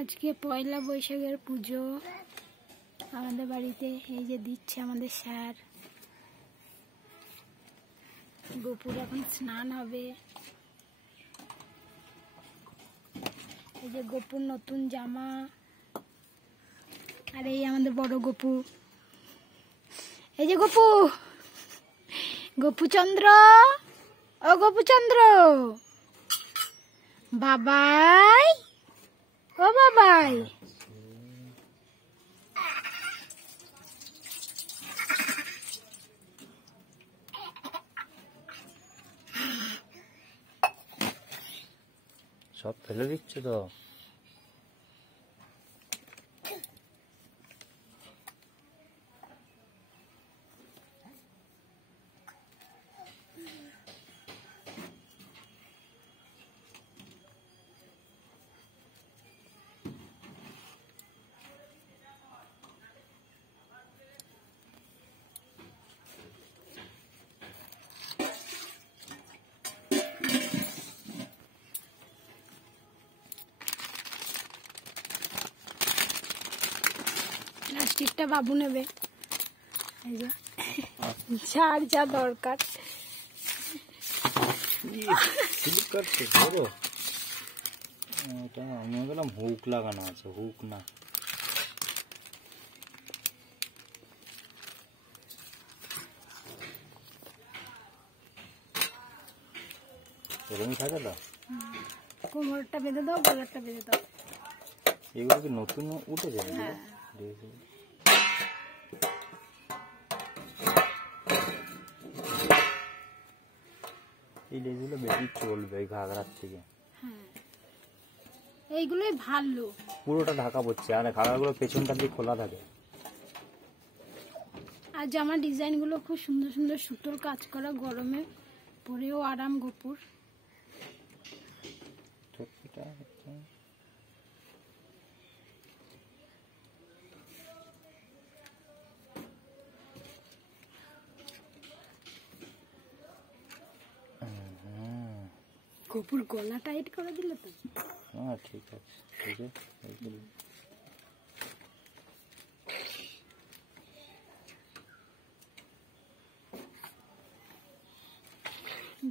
আজকে পয়লা বৈশাখের পুজো আমাদের বাড়িতে। এই যে দিচ্ছে আমাদের স্যার। গোপুর এখন স্নান হবে। এই যে গোপুর নতুন জামা, আর এই আমাদের বড় গোপু। এই যে গোপু, গোপুচন্দ্র, ও গোপুচন্দ্র, বাবাই, ও বাবাই। সব ফেলে দিচ্ছে তো। প্লাস্টিকটা বাবু নেবে। এই যে যার যা দরকার। আমি বললাম হুক লাগানো আছে, হুক না। এরকমই থাকে তো। কোমরটা বেঁধে দাও, গলারটা বেঁধে দাও। এগুলো কি নতুন উঠেছে? হ্যাঁ। এই লেজগুলো বেশি চলবে এই ঘাগরার থেকে। হ্যাঁ, এইগুলোই ভালো। পুরোটা ঢাকা পড়ছে, আর ঘাগরাগুলো পেছনটা দিয়ে খোলা থাকে। আর জামার ডিজাইনগুলো খুব সুন্দর সুন্দর, সুতোর কাজ করা, গরমে পরেও আরাম গোপুর। গোপুর গলা টাইট করে দিলে তো। হ্যাঁ ঠিক আছে, ঠিক আছে।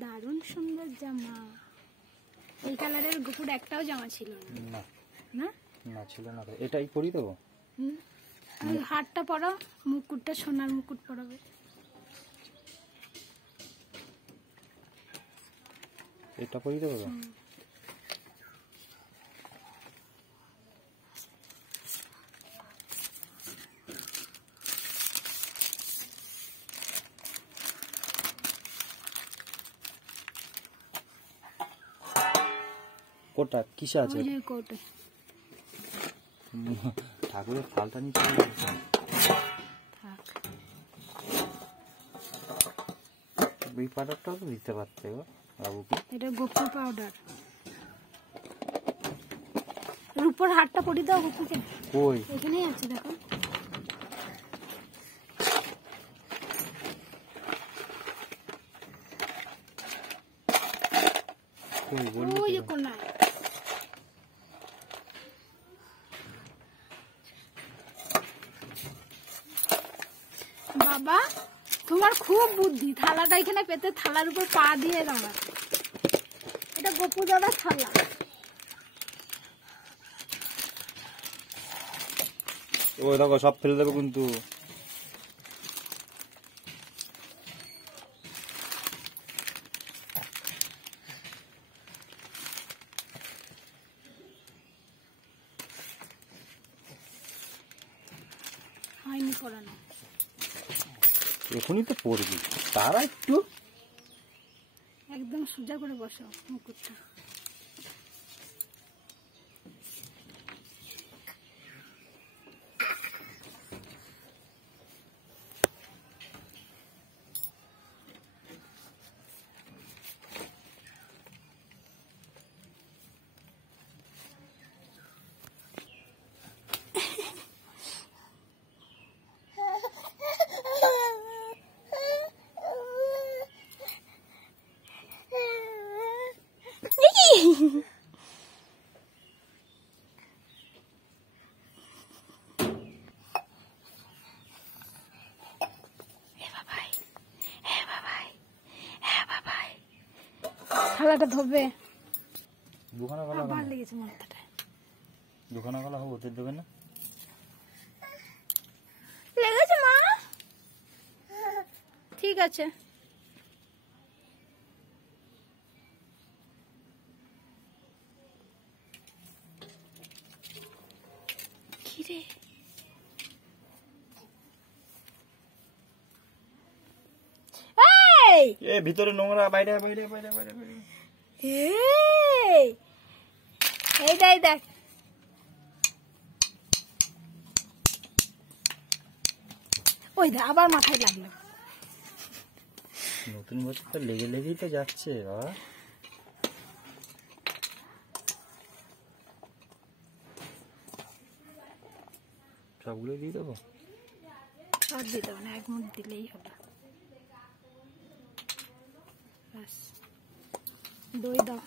দারুণ সুন্দর জামা। এই কালারের গোপুর একটাও জামা ছিল না। না না ছিল না। এটাই পরি দেবো। হারটা পরাও, মুকুটটা সোনার মুকুট পরাবে। এটা পরি দেবো তো। কোটা কিসে আছে? ঠাকুরের থালটা নিচে এই পাউডারটাও তো দিতে পারতে গো বাবুকে। এটা গোপুর পাউডার। রূপোর হারটা পরি দাও গোপুকে। কই? এখানেই আছে দেখো। কই বল? ওই যে কোনায়। বাবা তোমার খুব বুদ্ধি। থালাটা এখানে পেতে থালার উপর পা দিয়ে দাঁড়া। এটা গোপু দাদা থালা। ওই দেখো সব ফেলে দেবো কিন্তু। হয়নি পড়ানো। এখনই তো পড়বি, তারা একটু একদম সোজা করে বসো মুকুটটা। গলাটা ধরবে। দুখানা গলা আবার লেগেছে মাথাটা। দুখানা গলা হবে, ওদের দেবে না? লেগেছে মা, ঠিক আছে। কি রে? এ ভিতরে নোংরা, বাইরে বাইরে বাইরে বাইরে বাইরে। এই দেখ দেখ, ওই দেখ আবার মাথায় লাগলো। নতুন বছর তো লেগে লেগেই তো যাচ্ছে বাবা। সবগুলো দিয়ে দেবো? সব দিয়ে দেবো না, এক মুঠ দিলেই হলো। ব্যাস, দই দাও।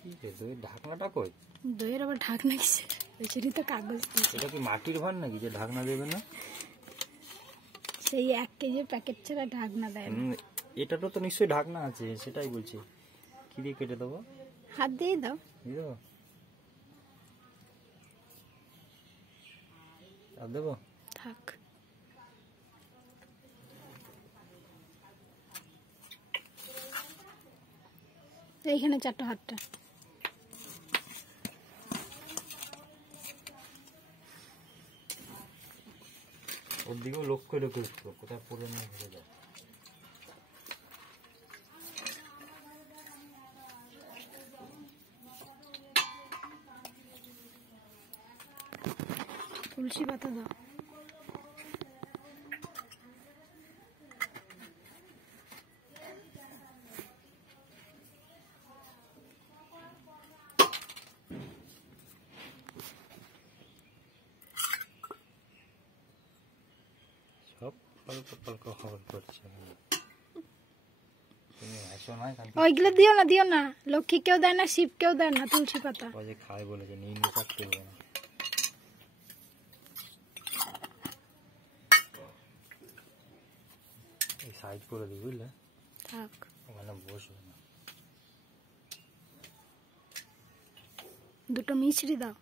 ঠিক আছে, দইয়ের ঢাকনাটা কই? দইয়ের আবার ঢাকনা কিসের? বেচারি তো কাগজ দিয়েছে। এটা কি মাটির ভার নাকি যে ঢাকনা দেবে না? সেই 1 কেজি প্যাকেট ছাড়া ঢাকনা দেয় না। এটারও তো নিশ্চয়ই ঢাকনা আছে, সেটাই বলছি। কি দিয়ে কেটে দেবো? হাত দিয়ে দাও। দিয়ে দেবো? আর দেবো? থাক। এইখানে 4টা হাতটা। ওর দিকেও লক্ষ্য রেখে উঠবো, কোথায় পড়ে নিয়ে ঘুরে যায়। তুলসী পাতা দাও। সব পাল্টা পাল্টা খবর করছে। তুমি হাসো না, ওইগুলো দিও না, দিও না। লক্ষ্মী কেউ দেয় না, শিব কেউ দেয় না তুলসী পাতা। ও যে খায় বলেছে, নিয়ে নিয়ে থাকতে হবে না। এই সাইড করে দিই, বুঝলে? থাক, ওখানে বসবে না। 2টো মিছরি দাও।